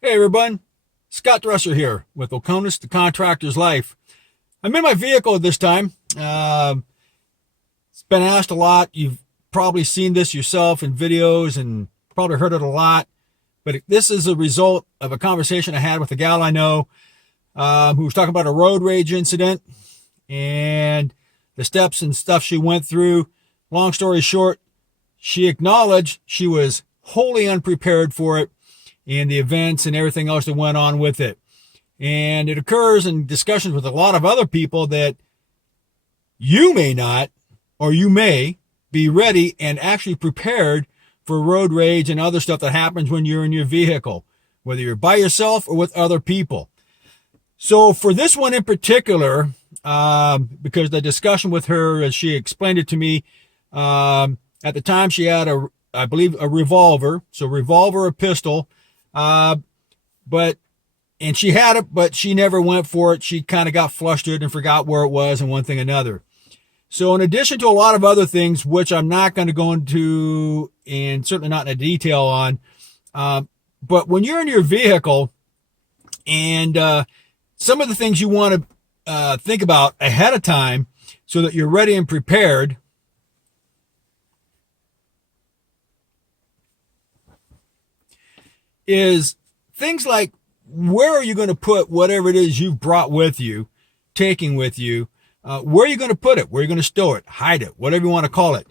Hey everyone, Scott Dresser here with OCONUS, the Contractor's Life. I'm in my vehicle this time. It's been asked a lot. You've probably seen this yourself in videos and probably heard it a lot. But this is a result of a conversation I had with a gal I know who was talking about a road rage incident and the steps and stuff she went through. Long story short, she acknowledged she was wholly unprepared for it and the events and everything else that went on with it. And it occurs in discussions with a lot of other people that you may not, or you may be ready and actually prepared for road rage and other stuff that happens when you're in your vehicle, whether you're by yourself or with other people. So for this one in particular, because the discussion with her, as she explained it to me, at the time she had I believe a revolver, so revolver or pistol, and she had it, but she never went for it. She kind of got flustered and forgot where it was and one thing another. So in addition to a lot of other things, which I'm not going to go into and certainly not in detail on, but when you're in your vehicle and some of the things you want to think about ahead of time so that you're ready and prepared is things like, where are you going to put whatever it is you've brought with you, taking with you? Where are you going to put it? Where are you going to store it, hide it, whatever you want to call it?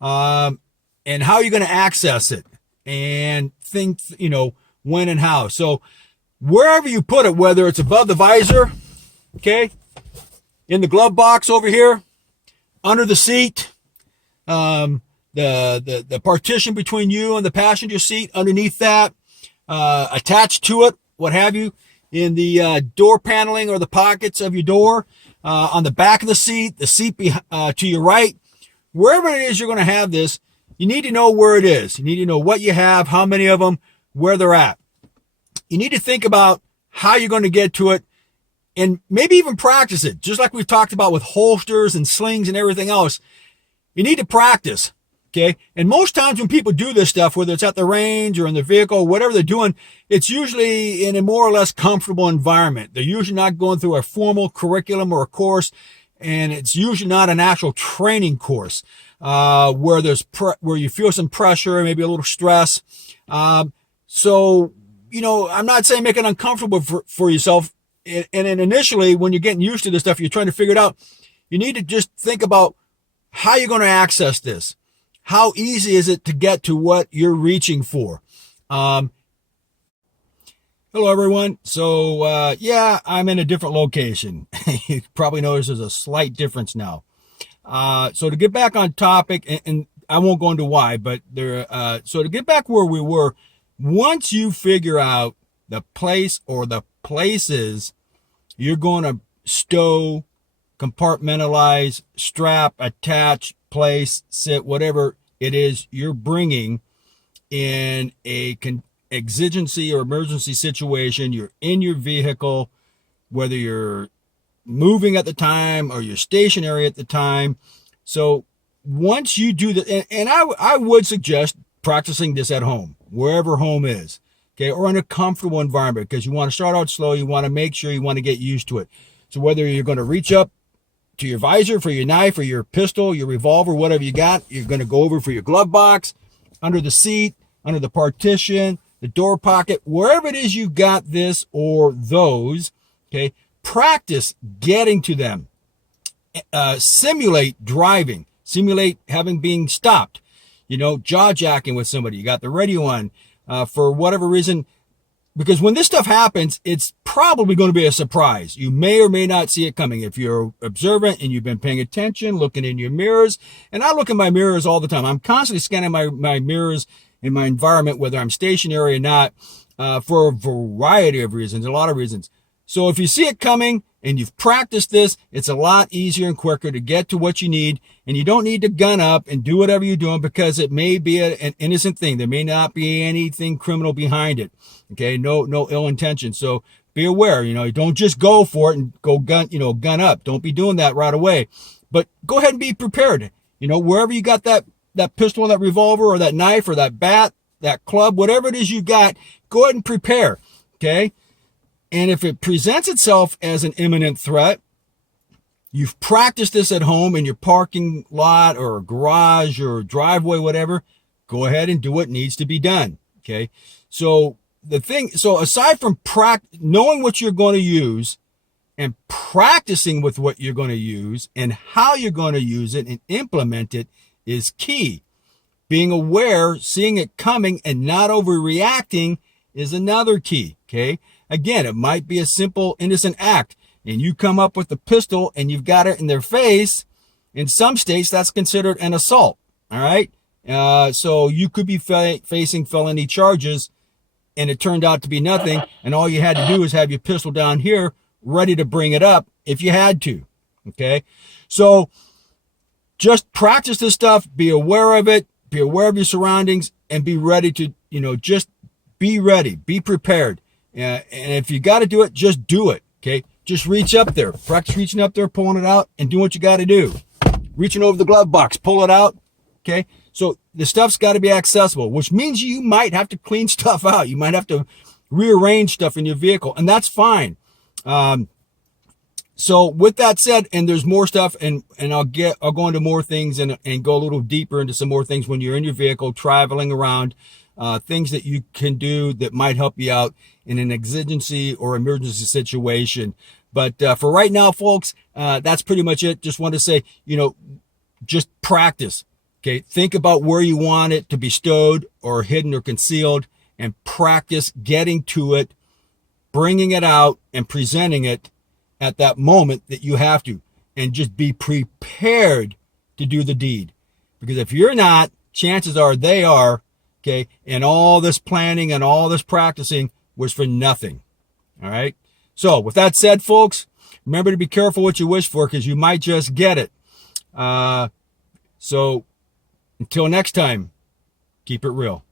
And how are you going to access it? And think, when and how. So wherever you put it, whether it's above the visor, okay, in the glove box over here, under the seat, the partition between you and the passenger seat, underneath that, attached to it, what have you, in the door paneling or the pockets of your door, on the back of the seat to your right, wherever it is you're going to have this, you need to know where it is. You need to know what you have, how many of them, where they're at. You need to think about how you're going to get to it and maybe even practice it. Just like we've talked about with holsters and slings and everything else, you need to practice. Okay. And most times when people do this stuff, whether it's at the range or in the vehicle, whatever they're doing, it's usually in a more or less comfortable environment. They're usually not going through a formal curriculum or a course. And it's usually not an actual training course, where where you feel some pressure, maybe a little stress. So, I'm not saying make it uncomfortable for yourself. And then initially, when you're getting used to this stuff, you're trying to figure it out. You need to just think about how you're going to access this. How easy is it to get to what you're reaching for? Hello, everyone. So, I'm in a different location. You probably notice there's a slight difference now. So to get back on topic, and I won't go into why, but so to get back where we were, once you figure out the place or the places you're going to stow, compartmentalize, strap, attach, place, sit, whatever it is you're bringing in a exigency or emergency situation, you're in your vehicle, whether you're moving at the time or you're stationary at the time. So once you do that, and I would suggest practicing this at home, wherever home is, okay, or in a comfortable environment, because you want to start out slow. You want to make sure you want to get used to it. So whether you're going to reach up to your visor for your knife or your pistol, your revolver, whatever you got, you're going to go over for your glove box, under the seat, under the partition, the door pocket, wherever it is you got this or those, okay, practice getting to them. Simulate driving, simulate having being stopped, jaw jacking with somebody. You got the radio on, for whatever reason, because when this stuff happens, it's probably going to be a surprise. You may or may not see it coming. If you're observant and you've been paying attention, looking in your mirrors, and I look in my mirrors all the time. I'm constantly scanning my mirrors in my environment, whether I'm stationary or not, for a variety of reasons, a lot of reasons. So if you see it coming and you've practiced this, it's a lot easier and quicker to get to what you need. And you don't need to gun up and do whatever you're doing, because it may be an innocent thing. There may not be anything criminal behind it. Okay. No ill intention. So be aware, don't just go for it and go gun up. Don't be doing that right away, but go ahead and be prepared. Wherever you got that pistol, that revolver, or that knife, or that bat, that club, whatever it is you got, go ahead and prepare. Okay. And if it presents itself as an imminent threat, you've practiced this at home in your parking lot or garage or driveway, whatever, go ahead and do what needs to be done. Okay. So aside from knowing what you're going to use and practicing with what you're going to use and how you're going to use it and implement it is key. Being aware, seeing it coming and not overreacting is another key. Okay. Again, it might be a simple, innocent act and you come up with a pistol and you've got it in their face. In some states, that's considered an assault. All right. So you could be facing felony charges and it turned out to be nothing. And all you had to do is have your pistol down here ready to bring it up if you had to. Okay. So just practice this stuff, be aware of it, be aware of your surroundings, and be ready to, just be ready, be prepared. And if you got to do it, just do it. Okay. Just reach up there, practice reaching up there, pulling it out, and do what you got to do. Reaching over the glove box, pull it out. Okay. So the stuff's got to be accessible, which means you might have to clean stuff out. You might have to rearrange stuff in your vehicle, and that's fine. So with that said, and there's more stuff, and I'll go into more things and go a little deeper into some more things when you're in your vehicle, traveling around, things that you can do that might help you out in an exigency or emergency situation. But for right now, folks, that's pretty much it. Just want to say, just practice. Okay. Think about where you want it to be stowed or hidden or concealed, and practice getting to it, bringing it out and presenting it at that moment that you have to, and just be prepared to do the deed. Because if you're not, chances are they are. Okay. And all this planning and all this practicing was for nothing. All right. So with that said, folks, remember to be careful what you wish for, because you might just get it. So until next time, keep it real.